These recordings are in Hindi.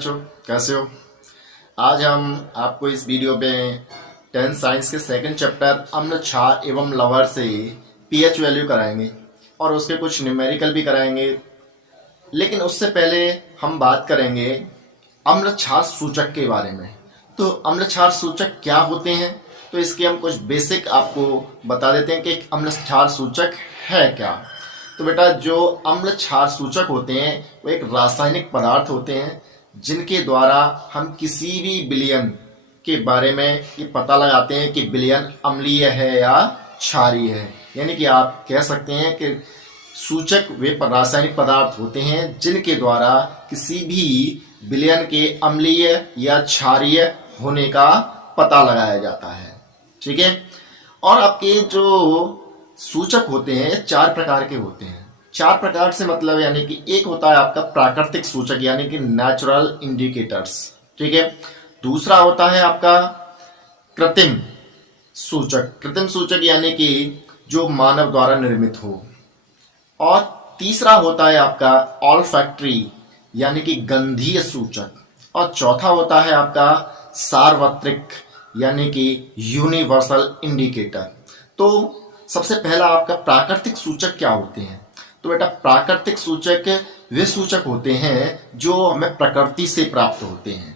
बच्चों, कैसे हो। आज हम आपको इस वीडियो में 10th साइंस के सेकंड चैप्टर अम्ल क्षार एवं लवण से पीएच वैल्यू कराएंगे और उसके कुछ न्यूमेरिकल भी कराएंगे। लेकिन उससे पहले हम बात करेंगे अम्ल क्षार सूचक के बारे में। तो अम्ल क्षार सूचक क्या होते हैं, तो इसके हम कुछ बेसिक आपको बता देते हैं कि अम्ल क्षार सूचक है क्या। तो बेटा, जो अम्ल क्षार सूचक होते हैं वो एक रासायनिक पदार्थ होते हैं जिनके द्वारा हम किसी भी विलयन के बारे में ये पता लगाते हैं कि विलयन अम्लीय है या क्षारीय है। यानी कि आप कह सकते हैं कि सूचक वे रासायनिक पदार्थ होते हैं जिनके द्वारा किसी भी विलयन के अम्लीय या क्षारीय होने का पता लगाया जाता है। ठीक है। और आपके जो सूचक होते हैं 4 प्रकार के होते हैं। 4 प्रकार से मतलब यानी कि एक होता है आपका प्राकृतिक सूचक यानी कि नेचुरल इंडिकेटर्स। ठीक है। दूसरा होता है आपका कृत्रिम सूचक। कृत्रिम सूचक यानी कि जो मानव द्वारा निर्मित हो। और तीसरा होता है आपका ऑल्फैक्टरी यानी कि गंधीय सूचक। और चौथा होता है आपका सार्वत्रिक यानी कि यूनिवर्सल इंडिकेटर। तो सबसे पहला आपका प्राकृतिक सूचक क्या होते हैं। तो बेटा, प्राकृतिक सूचक वे सूचक होते हैं जो हमें प्रकृति से प्राप्त होते हैं।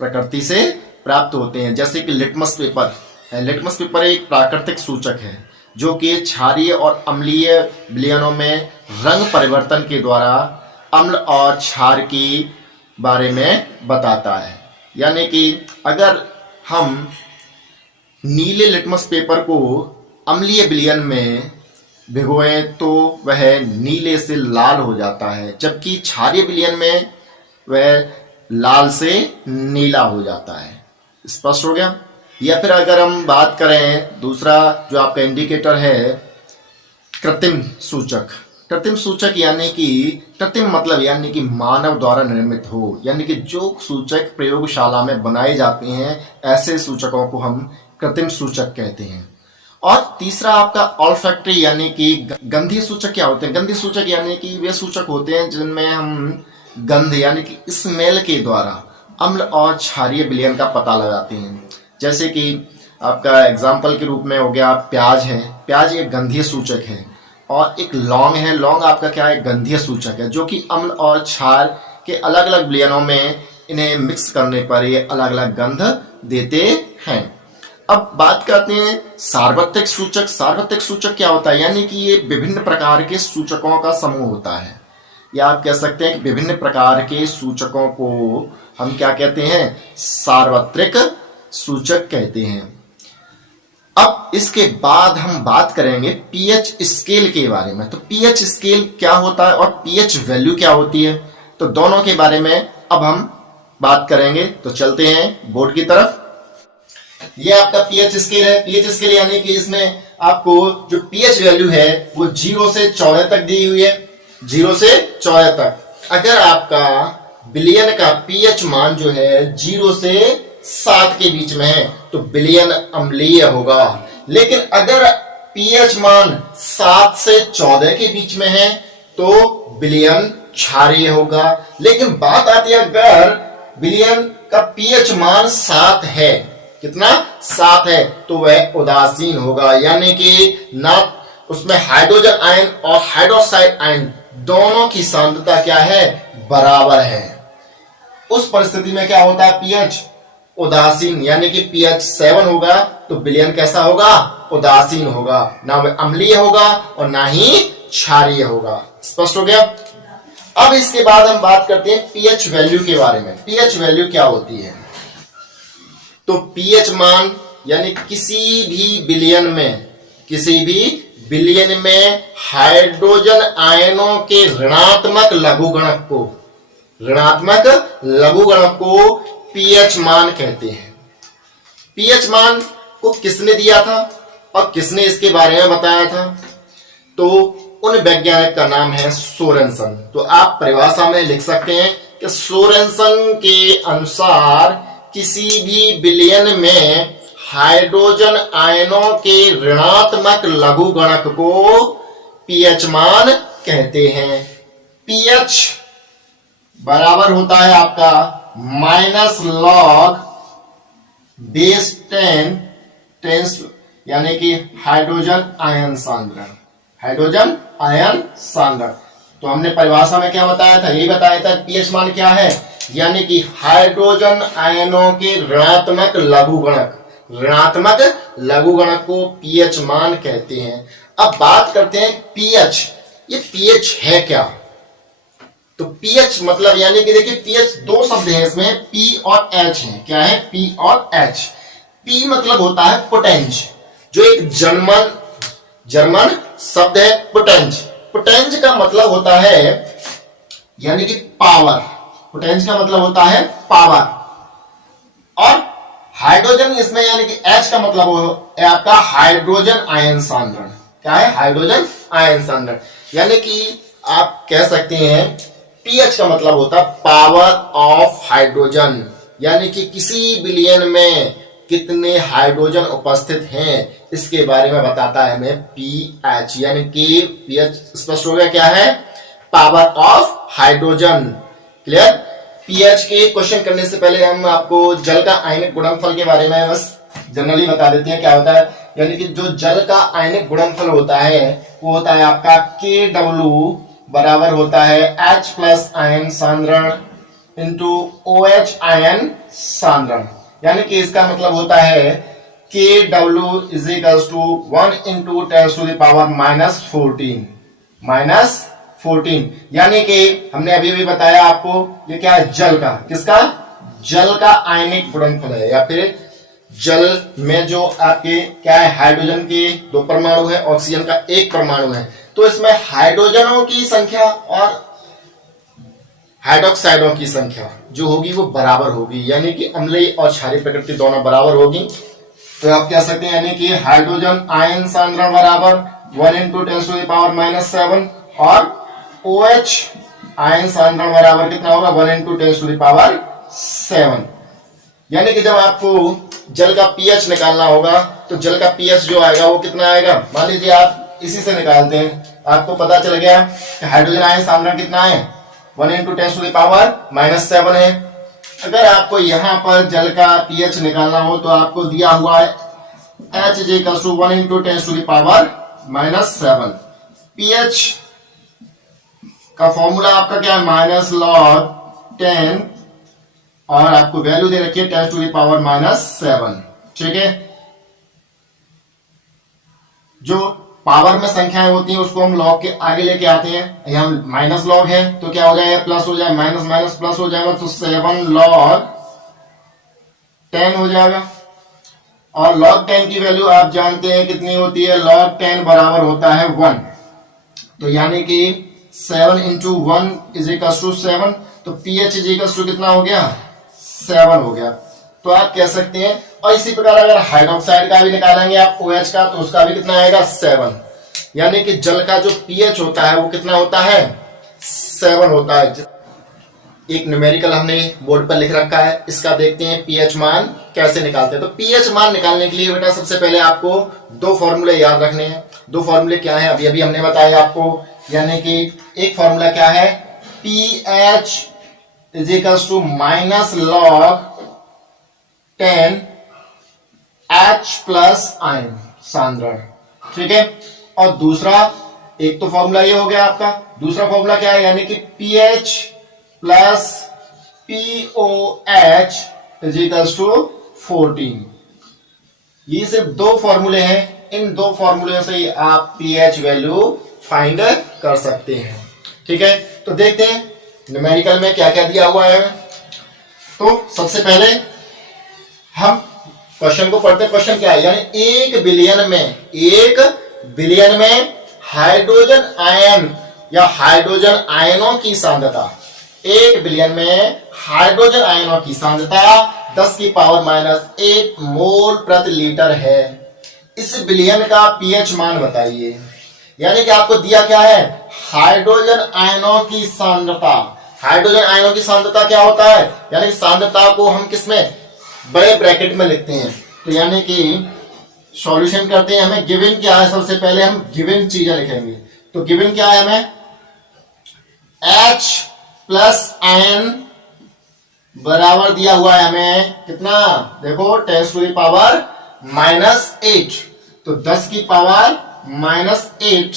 प्रकृति से प्राप्त होते हैं, जैसे कि लिटमस पेपर है। लिटमस पेपर एक प्राकृतिक सूचक है जो कि क्षारीय और अम्लीय विलयनों में रंग परिवर्तन के द्वारा अम्ल और क्षार के बारे में बताता है। यानी कि अगर हम नीले लिटमस पेपर को अम्लीय विलयन में भिगोएं तो वह नीले से लाल हो जाता है, जबकि क्षारीय विलयन में वह लाल से नीला हो जाता है। स्पष्ट हो गया। या फिर अगर हम बात करें दूसरा जो आपका इंडिकेटर है कृत्रिम सूचक। कृत्रिम सूचक यानी कि कृत्रिम मतलब यानी कि मानव द्वारा निर्मित हो, यानी कि जो सूचक प्रयोगशाला में बनाए जाते हैं ऐसे सूचकों को हम कृत्रिम सूचक कहते हैं। और तीसरा आपका ऑल्फैक्टरी यानी कि गंधीय सूचक क्या होते हैं। गंधीय सूचक यानी कि वे सूचक होते हैं जिनमें हम गंध यानी कि स्मेल के द्वारा अम्ल और क्षारीय विलयन का पता लगाते हैं। जैसे कि आपका एग्जाम्पल के रूप में हो गया प्याज है। प्याज एक गंधीय सूचक है। और एक लौंग है। लौंग आपका क्या है, गंधीय सूचक है, जो कि अम्ल और क्षार के अलग अलग विलयनों में इन्हें मिक्स करने पर ये अलग अलग गंध देते हैं। अब बात करते हैं सार्वत्रिक सूचक। सार्वत्रिक सूचक क्या होता है, यानी कि ये विभिन्न प्रकार के सूचकों का समूह होता है। या आप कह सकते हैं कि विभिन्न प्रकार के सूचकों को हम क्या कहते हैं, सार्वत्रिक सूचक कहते हैं। अब इसके बाद हम बात करेंगे पीएच स्केल के बारे में। तो पीएच स्केल क्या होता है और पीएच वैल्यू क्या होती है, तो दोनों के बारे में अब हम बात करेंगे। तो चलते हैं बोर्ड की तरफ। ये आपका पीएच स्केल है। पीएच स्केल यानी कि इसमें आपको जो पीएच वैल्यू है वो 0 से 14 तक दी हुई है। 0 से 14 तक। अगर आपका विलयन का पीएच मान जो है 0 से 7 के बीच में है तो विलयन अम्लीय होगा। लेकिन अगर पीएच मान 7 से 14 के बीच में है तो विलयन क्षारीय होगा। लेकिन बात आती है अगर विलयन का पीएच मान 7 है, कितना, 7 है, तो वह उदासीन होगा। यानी कि ना उसमें हाइड्रोजन आयन और हाइड्रोक्साइड आयन दोनों की सांद्रता क्या है, बराबर है। उस परिस्थिति में क्या होता है, पीएच उदासीन यानी कि पीएच 7 होगा तो विलयन कैसा होगा, उदासीन होगा। ना वह अम्लीय होगा और ना ही क्षारीय होगा। स्पष्ट हो गया। अब इसके बाद हम बात करते हैं पीएच वैल्यू के बारे में। पीएच वैल्यू क्या होती है, तो पीएच मान यानी किसी भी विलयन में हाइड्रोजन आयनों के ऋणात्मक लघुगणक को पीएच मान कहते हैं। पीएच मान को किसने दिया था और किसने इसके बारे में बताया था, तो उन वैज्ञानिक का नाम है सोरेनसन। तो आप परिभाषा में लिख सकते हैं कि सोरेनसन के अनुसार किसी भी विलयन में हाइड्रोजन आयनों के ऋणात्मक लघुगणक को पीएच मान कहते हैं। पीएच बराबर होता है आपका माइनस लॉग बेस 10 यानी कि हाइड्रोजन आयन सांद्रण, हाइड्रोजन आयन सांद्रण। तो हमने परिभाषा में क्या बताया था, यही बताया था पीएच मान क्या है, यानी कि हाइड्रोजन आयनों के ऋणात्मक लघुगणक, ऋणात्मक लघुगणक को पीएच मान कहते हैं। अब बात करते हैं पीएच, ये पीएच है क्या? तो पीएच मतलब यानी कि देखिए पीएच दो शब्द हैं इसमें, पी और एच है। क्या है? पी और एच। पी मतलब होता है पोटेंज, जो एक जर्मन शब्द है पोटेंज। पोटेंज का मतलब होता है यानी कि पावर, पोटेंज का मतलब होता है पावर। और हाइड्रोजन इसमें यानी कि एच का मतलब है आपका हाइड्रोजन आयन सांद्रण। क्या है? हाइड्रोजन आयन सांद्रण। यानी कि आप कह सकते हैं पीएच का मतलब होता है पावर ऑफ हाइड्रोजन, यानी कि किसी बिलियन में कितने हाइड्रोजन उपस्थित हैं इसके बारे में बताता है हमें पीएच। यानी कि पीएच स्पष्ट हो गया क्या है? Power of hydrogen. Clear? PH के क्वेश्चन करने से पहले हम आपको जल का आयनिक गुणनफल के बारे में बस जनरली बता देते हैं क्या होता है। यानी कि जो जल का आयनिक गुणनफल होता है वो होता है आपका KW बराबर होता है H प्लस आयन सांद्रण इंटू OH आयन सांद्रण। यानी कि इसका मतलब होता है KW is equals to 1 into 10 to the power -14। यानी कि हमने अभी भी बताया आपको ये क्या है? जल का, किसका? जल का आयनिक गुणनफल है। या फिर जल में जो आपके क्या है? हाइड्रोजन के 2 परमाणु है, ऑक्सीजन का 1 परमाणु है। तो इसमें हाइड्रोजनों की संख्या और हाइड्रोक्साइडों की संख्या जो होगी वो बराबर होगी, यानी कि अम्लीय और क्षारीय प्रकृति दोनों बराबर होगी। तो आप कह सकते हैं यानी कि हाइड्रोजन आयन सांद्रण बराबर 1 इंटू 10 टू द पावर -7 और OH आयन सांद्रण बराबर कितना होगा? 1 इंटू 10 टू द पावर 7। यानी कि जब आपको जल का पीएच निकालना होगा तो जल का पीएच जो आएगा वो कितना आएगा? मान लीजिए आप इसी से निकालते हैं, आपको पता चल गया कि हाइड्रोजन आयन सांद्रण कितना है? 1 इंटू 10 टू द पावर -7 है। अगर आपको यहां पर जल का पीएच निकालना हो तो आपको दिया हुआ है H = 1 into 10 to the power -7। PH का फॉर्मूला आपका क्या है? -log10 और आपको वैल्यू दे रखी है 10 टू द पावर -7। ठीक है? जो पावर में संख्याएं होती हैं उसको हम लॉग के आगे लेके आते हैं। यहाँ माइनस लॉग है तो क्या हो जाएगा? प्लस हो जाएगा, माइनस माइनस प्लस हो जाएगा तो 7 log 10 हो जाएगा। और log 10 की वैल्यू आप जानते हैं कितनी होती है? log 10 बराबर होता है 1। तो यानी कि 7 इंटू 1 इज इक्वल टू 7। तो पीएच इज इक्वल टू कितना हो गया? 7 हो गया। तो आप कह सकते हैं। और इसी प्रकार अगर हाइड्रोक्साइड का भी निकालेंगे आप OH का तो उसका भी कितना आएगा? 7। यानी कि जल का जो पीएच होता है वो कितना होता है? 7 होता है। एक न्यूमेरिकल हमने बोर्ड पर लिख रखा है, इसका देखते हैं पीएच मान कैसे निकालते हैं। तो पीएच मान निकालने के लिए बेटा सबसे पहले आपको 2 फॉर्मूले याद रखने हैं। 2 फॉर्मूले क्या है? अभी अभी हमने बताया आपको। यानी कि एक फॉर्मूला क्या है? PH is equals to -log 10 H plus ion सांद्रण। ठीक है? और दूसरा एक तो फॉर्मूला ये हो गया आपका। दूसरा फॉर्मूला क्या है? यानी कि pH plus POH is equals to 14। ये सिर्फ 2 फॉर्मूले हैं। इन 2 फॉर्मूले से ही आप पीएच वैल्यू फाइंड कर सकते हैं। ठीक है? तो देखते हैं न्यूमेरिकल में क्या क्या दिया हुआ है। तो सबसे पहले हम क्वेश्चन को पढ़ते हैं। क्वेश्चन क्या है? यानी 1 बिलियन में हाइड्रोजन आयन या हाइड्रोजन आयनों की सांद्रता, 1 बिलियन में हाइड्रोजन आयनों की सांद्रता 10 की पावर -8 मोल प्रति लीटर है। इस बिलियन का पीएच मान बताइए। यानी कि आपको दिया क्या है? हाइड्रोजन आयनों की सांद्रता। हाइड्रोजन आयनों की सांद्रता क्या होता है? यानी सांद्रता को हम किसमें? बड़े ब्रैकेट में लिखते हैं। तो यानी कि सॉल्यूशन करते हैं, हमें गिवन क्या है? सबसे पहले हम गिवन चीजें लिखेंगे। तो गिवन क्या है हमें? H प्लस आयन बराबर दिया हुआ है हमें कितना, देखो 10 टू द पावर -8, तो 10 की पावर -8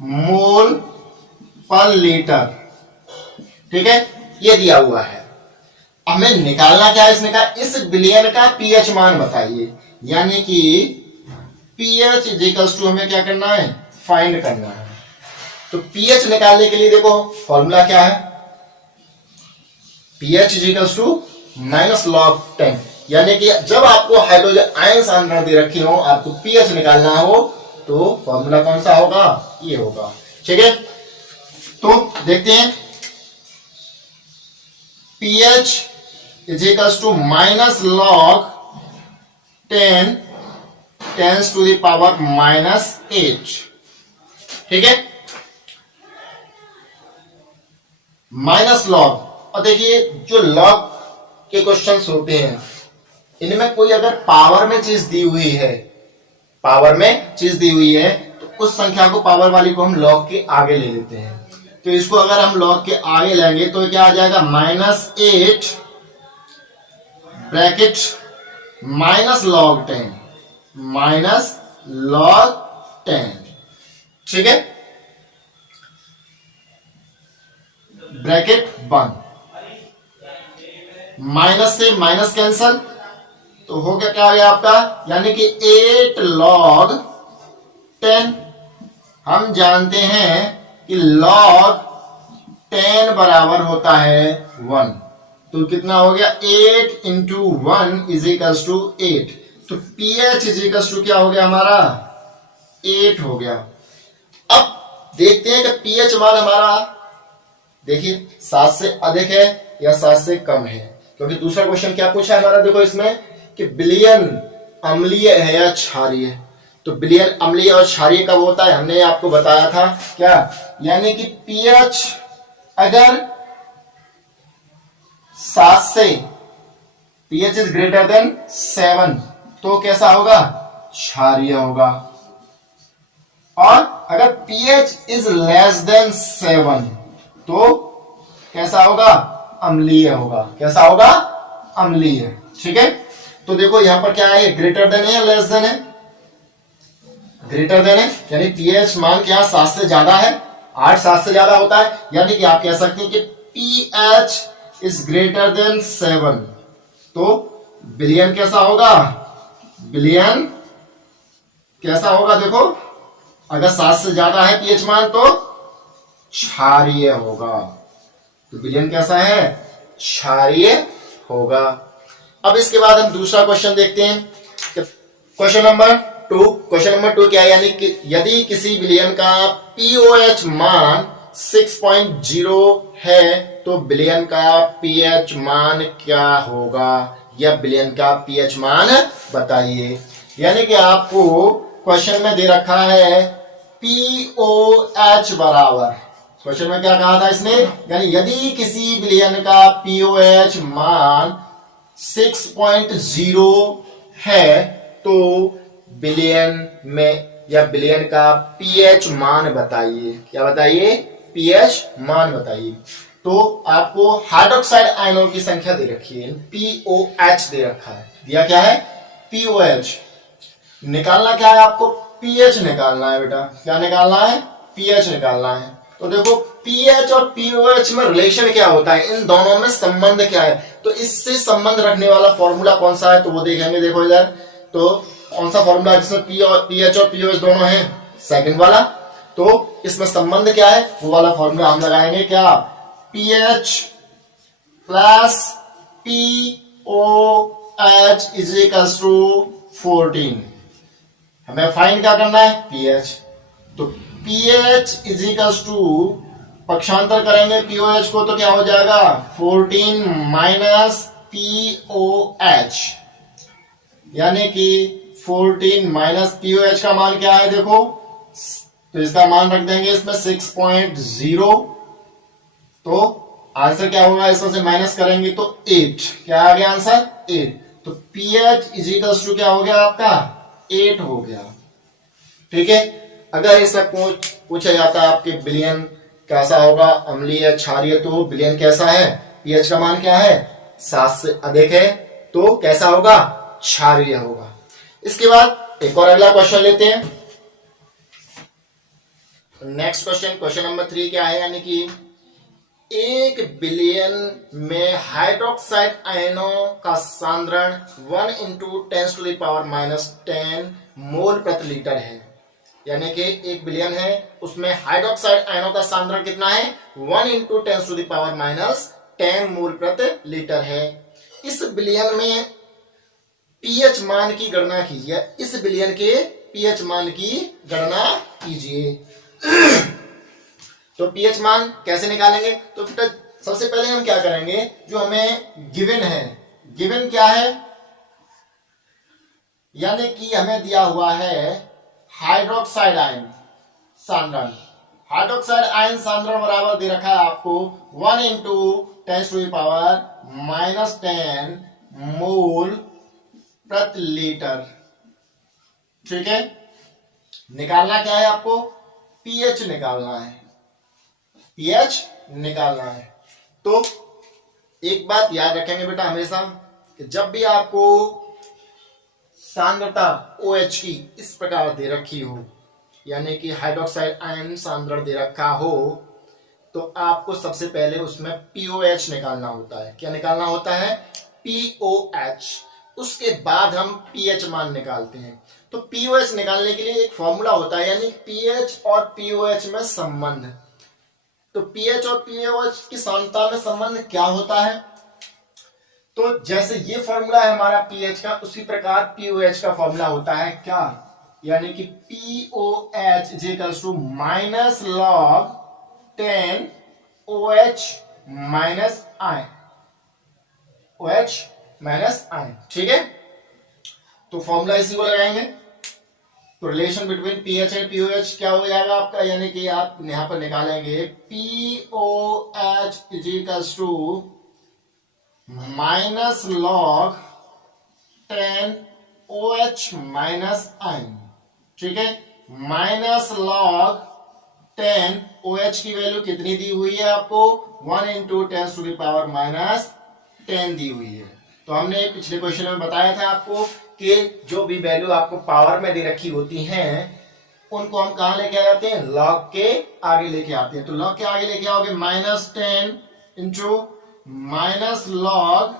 मोल पर लीटर। ठीक है, ये दिया हुआ है। हमें निकालना क्या है इसने का, इस बिलियन का पीएच मान बताइए, यानी कि पीएच इजिकल्स टू हमें क्या करना है, फाइंड करना है। तो पीएच निकालने के लिए देखो फॉर्मूला क्या है, पीएच इजिकल्स टू -log10, यानी कि जब आपको हाइड्रोजन आयन सांद्रता दे रखी हो, आपको पीएच निकालना हो, तो फॉर्मूला कौन सा होगा, ये होगा। ठीक है, तो देखते हैं pH is equals to -log10 10 to the power -8। ठीक है, माइनस लॉग। और देखिए जो लॉग के क्वेश्चंस होते हैं, इनमें कोई अगर पावर में चीज दी हुई है, पावर में चीज दी हुई है, तो उस संख्या को, पावर वाली को हम लॉग के आगे ले लेते हैं। तो इसको अगर हम लॉग के आगे लेंगे तो क्या आ जाएगा, -8 ब्रैकेट -log10 -log10। ठीक है, ब्रैकेट बंद, माइनस से माइनस कैंसल, तो हो गया क्या आ गया आपका, यानी कि 8 log 10। हम जानते हैं कि log 10 बराबर होता है 1, तो कितना हो गया, 8 इंटू 1 इज इक्वल्स टू 8। तो pH इज इक्वल्स टू क्या हो गया हमारा, 8 हो गया। अब देखते हैं कि pH मान हमारा, देखिए 7 से अधिक है या 7 से कम है, क्योंकि दूसरा क्वेश्चन क्या पूछा है हमारा, देखो इसमें कि विलयन अम्लीय है या क्षारीय। तो विलयन अम्लीय और क्षारीय कब होता है, हमने आपको बताया था क्या, यानी कि pH अगर 7 से, pH इज ग्रेटर देन 7, तो कैसा होगा, क्षारीय होगा। और अगर pH इज लेस देन 7, तो कैसा होगा, अम्लीय होगा। कैसा होगा, अम्लीय। ठीक है, तो देखो यहां पर क्या है, ग्रेटर देन है या लेस देन है, ग्रेटर देन है, यानी pH मान क्या 7 से ज्यादा है, 8 7 से ज्यादा होता है, यानी कि आप कह सकते हैं कि pH इज ग्रेटर देन 7। तो विलयन कैसा होगा, विलयन कैसा होगा, देखो अगर 7 से ज्यादा है pH मान तो क्षारीय होगा। तो विलयन कैसा है, क्षारीय होगा। अब इसके बाद हम दूसरा क्वेश्चन देखते हैं, क्वेश्चन नंबर 2। क्वेश्चन नंबर 2 क्या है, यानी कि यदि किसी विलयन का पीओएच मान 6.0 है, तो विलयन का पीएच मान क्या होगा, या विलयन का पीएच मान बताइए। यानी कि आपको क्वेश्चन में दे रखा है पीओएच बराबर, क्वेश्चन में क्या कहा था इसने, यानी यदि किसी विलयन का पीओएच मान 6.0 है, तो विलयन में या विलयन का पीएच मान बताइए। क्या बताइए, पीएच मान बताइए। तो आपको हाइड्रोक्साइड आयनों की संख्या दे रखी है, पीओएच दे रखा है, दिया क्या है, पीओएच। निकालना क्या है, आपको पीएच निकालना है बेटा। क्या निकालना है, पीएच निकालना है। तो देखो पीएच और पीओएच में रिलेशन क्या होता है, इन दोनों में संबंध क्या है, तो इससे संबंध रखने वाला फॉर्मूला कौन सा है, तो वो देखेंगे। देखो इधर, तो कौन सा फॉर्मूला जिसमें पीएच और पीओएच दोनों हैं, सेकंड वाला। तो इसमें संबंध क्या है, वो वाला फॉर्मूला हम लगाएंगे, क्या, pH plus pOH is equals to 14। हमें फाइंड क्या करना है, पीएच। तो pH इज इक्वल्स टू, पक्षांतर करेंगे पीओएच को तो क्या हो जाएगा, 14 माइनस पीओएच, यानी कि 14 माइनस पीओएच का मान क्या है, देखो तो इसका मान रख देंगे इसमें 6.0। तो आंसर क्या होगा, इसमें से माइनस करेंगे तो 8। क्या आ गया आंसर, 8। तो pH इज इक्वल्स टू क्या हो गया आपका, 8 हो गया। ठीक है, अगर इसमें पूछा जाता है आपके विलयन कैसा होगा, अम्लीय क्षारीय, तो विलयन कैसा है, पीएच का मान क्या है, 7 से अधिक है तो कैसा होगा, क्षारीय होगा। इसके बाद एक और अगला क्वेश्चन लेते हैं। नेक्स्ट क्वेश्चन, क्वेश्चन नंबर 3 क्या है, यानी कि 1 बिलियन में हाइड्रोक्साइड आयनों का सांद्रण 1 × 10⁻⁻10 मोल प्रति लीटर है। यानी कि 1 बिलियन है, उसमें हाइड्रोक्साइड आयनों का सांद्रण कितना है, 1 × 10⁻⁻10 मोल प्रति लीटर है। इस बिलियन में पीएच मान की गणना कीजिए, इस बिलियन के पीएच मान की गणना कीजिए। तो पीएच मान कैसे निकालेंगे, तो बेटा सबसे पहले हम क्या करेंगे, जो हमें गिवन है, गिवन क्या है, यानी कि हमें दिया हुआ है हाइड्रोक्साइड आयन सांद्रण। हाइड्रोक्साइड आयन सांद्रण बराबर दे रखा है आपको 1 × 10⁻⁻10 मोल प्रति लीटर। ठीक है, निकालना क्या है आपको, पीएच निकालना है, पीएच निकालना है। तो एक बात याद रखेंगे बेटा हमेशा कि जब भी आपको सांद्रता OH की इस प्रकार दे रखी हो, यानी कि हाइड्रोक्साइड आयन सांद्रण दे रखा हो, तो आपको सबसे पहले उसमें POH निकालना होता है। क्या निकालना होता है, POH। उसके बाद हम पीएच मान निकालते हैं। तो पीओएच निकालने के लिए एक फॉर्मूला होता है, यानी पीएच और पीओएच में संबंध। तो पीएच और पीओएच की सांद्रता में संबंध क्या होता है, तो जैसे ये फॉर्मूला है हमारा पीएच का, उसी प्रकार पीओएच का फॉर्मूला होता है क्या, यानी कि POH -log 10 OH -I, OH -I। ठीक है, तो फॉर्मूला इसी को लगाएंगे। तो relation between pH and pOH क्या हो जाएगा आपका, यानी कि आप यहां पर निकालेंगे POH -log 10 OH -I। ठीक है, -log 10 OH की वैल्यू कितनी दी हुई है आपको, 1 × 10⁻10 दी हुई है। तो हमने पिछले क्वेश्चन में बताया था आपको कि जो भी वैल्यू आपको पावर में दे रखी होती हैं उनको हम कहां लेके आ जाते हैं, लॉग के आगे लेके आते हैं। तो लॉग के आगे लेके आओगे -10 इंटू -log,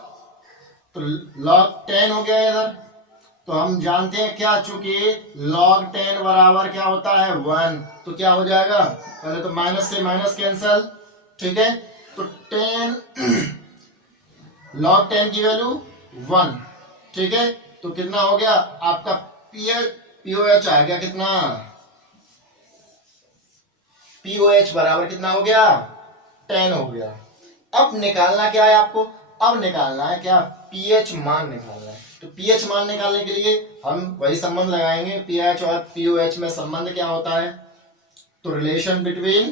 तो log 10 हो गया इधर। तो हम जानते हैं क्या, चूंकि log 10 बराबर क्या होता है 1, तो क्या हो जाएगा, पहले तो माइनस से माइनस कैंसल। ठीक है, तो 10 log 10 की वैल्यू 1। ठीक है, तो कितना हो गया आपका पीओएच आ गया, कितना पीओएच बराबर कितना हो गया, 10 हो गया। अब निकालना क्या है आपको, अब निकालना है क्या, पीएच मान निकालना है। तो पीएच मान निकालने के लिए हम वही संबंध लगाएंगे, पीएच और पीओएच में संबंध क्या होता है, तो relation between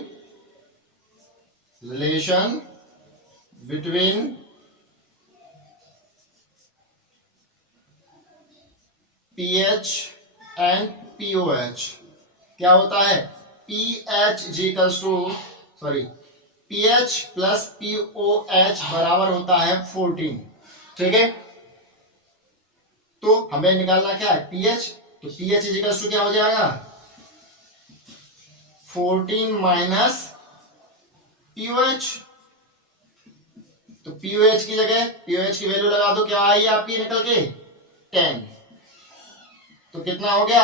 pH and pOH क्या होता है, पीएच प्लस पीओएच बराबर होता है 14। ठीक है, तो हमें निकालना क्या है, पीएच। तो पीएच इजिकल्स टू क्या हो जाएगा, 14 माइनस पीओएच। तो पीओएच की जगह पीओएच की वैल्यू लगा दो, क्या आई आपकी निकल के 10। तो कितना हो गया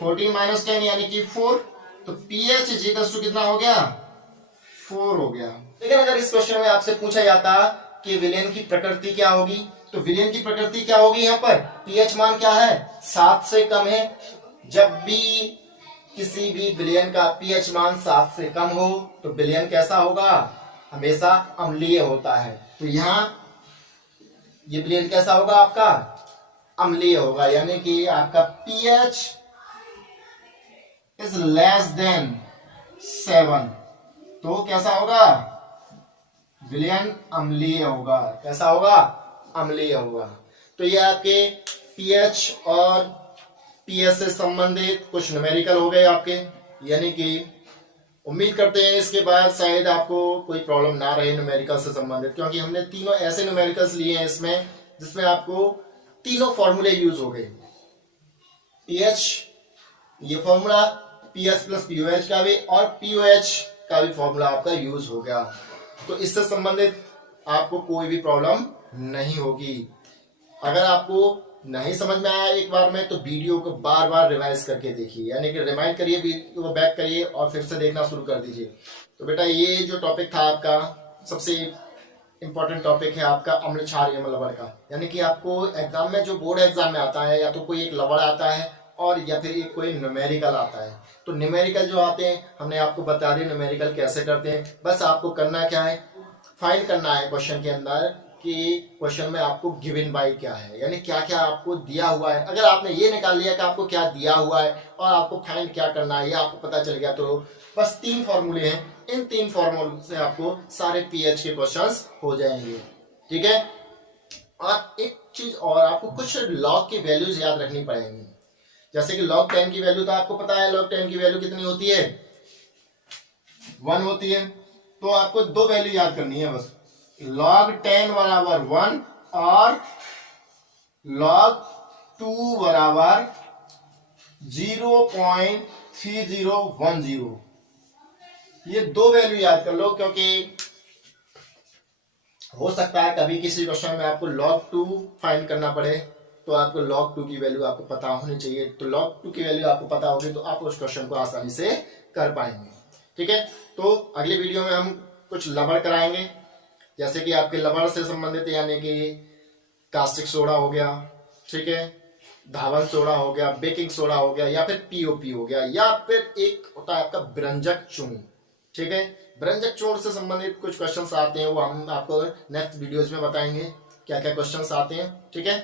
14 माइनस 10 यानी कि 4। तो पीएच इजिकल्स टू कितना हो गया 4 हो गया। लेकिन अगर इस क्वेश्चन में आपसे पूछा जाता कि विलयन की प्रकृति क्या होगी, तो विलयन की प्रकृति क्या होगी, यहाँ पर पीएच मान क्या है 7 से कम है। जब भी किसी भी विलयन का पीएच मान 7 से कम हो तो विलयन कैसा होगा, हमेशा अम्लीय होता है। तो यहाँ ये विलयन कैसा होगा आपका, अम्लीय होगा, यानी कि आपका पीएच इज लेस देन 7, तो कैसा होगा, विलयन अम्लीय होगा। कैसा होगा, अम्लीय होगा। तो ये आपके पीएच और पीएच से संबंधित कुछ न्यूमेरिकल हो गए आपके, यानी कि उम्मीद करते हैं इसके बाद शायद आपको कोई प्रॉब्लम ना रहे न्यूमेरिकल से संबंधित, क्योंकि हमने तीनों ऐसे न्यूमेरिकल्स लिए हैं इसमें जिसमें आपको तीनों फॉर्मूले यूज हो गए। पीएच ये फॉर्मूला, पीएच प्लस पीओएच का भी, और पीओएच का भी फॉर्मूला आपका यूज हो गया। तो इससे संबंधित आपको कोई भी प्रॉब्लम नहीं होगी। अगर आपको नहीं समझ में आया एक बार में, तो वीडियो को बार बार रिवाइज करके देखिए, यानी कि रिमाइंड करिए, वीडियो को बैक करिए और फिर से देखना शुरू कर दीजिए। तो बेटा ये जो टॉपिक था आपका, सबसे इंपॉर्टेंट टॉपिक है आपका अम्ल क्षार एवं लवण का, यानी कि आपको एग्जाम में जो बोर्ड एग्जाम में आता है, या तो कोई एक लवण आता है और या फिर एक कोई न्यूमेरिकल आता है। तो न्यूमेरिकल जो आते हैं हमने आपको बता दिया न्यूमेरिकल कैसे करते हैं। बस आपको करना क्या है, फाइंड करना है क्वेश्चन के अंदर कि क्वेश्चन में आपको गिवन बाय क्या है, यानी क्या क्या आपको दिया हुआ है। अगर आपने ये निकाल लिया कि आपको क्या दिया हुआ है और आपको फाइंड क्या करना है, ये आपको पता चल गया, तो बस 3 फॉर्मूले हैं, इन 3 फॉर्मूले से आपको सारे पीएच के क्वेश्चंस हो जाएंगे। ठीक है। और एक चीज और, आपको कुछ लॉग की वैल्यूज याद रखनी पड़ेंगी। जैसे कि log 10 की वैल्यू तो आपको पता है, log 10 की वैल्यू कितनी होती है, 1 होती है। तो आपको 2 वैल्यू याद करनी है बस, log 10 बराबर 1 और log 2 बराबर 0.3010। ये 2 वैल्यू याद कर लो, क्योंकि हो सकता है कभी किसी क्वेश्चन में आपको log 2 फाइंड करना पड़े, तो आपको log 2 की वैल्यू आपको पता होनी चाहिए। तो log 2 की वैल्यू आपको पता होगी तो आप उस क्वेश्चन को आसानी से कर पाएंगे। ठीक है। तो अगले वीडियो में हम कुछ लवण कराएंगे, जैसे कि आपके लवण से संबंधित, यानी कि कास्टिक सोडा हो गया, ठीक है, धावन सोडा हो गया, बेकिंग सोडा हो गया, या फिर पीओपी हो गया, या फिर एक होता है आपका व्यंजक चूर्ण। ठीक है। व्यंजक चूर्ण से संबंधित कुछ क्वेश्चंस आते हैं, वो हम आपको नेक्स्ट वीडियोज में बताएंगे क्या क्या क्वेश्चंस आते हैं। ठीक है।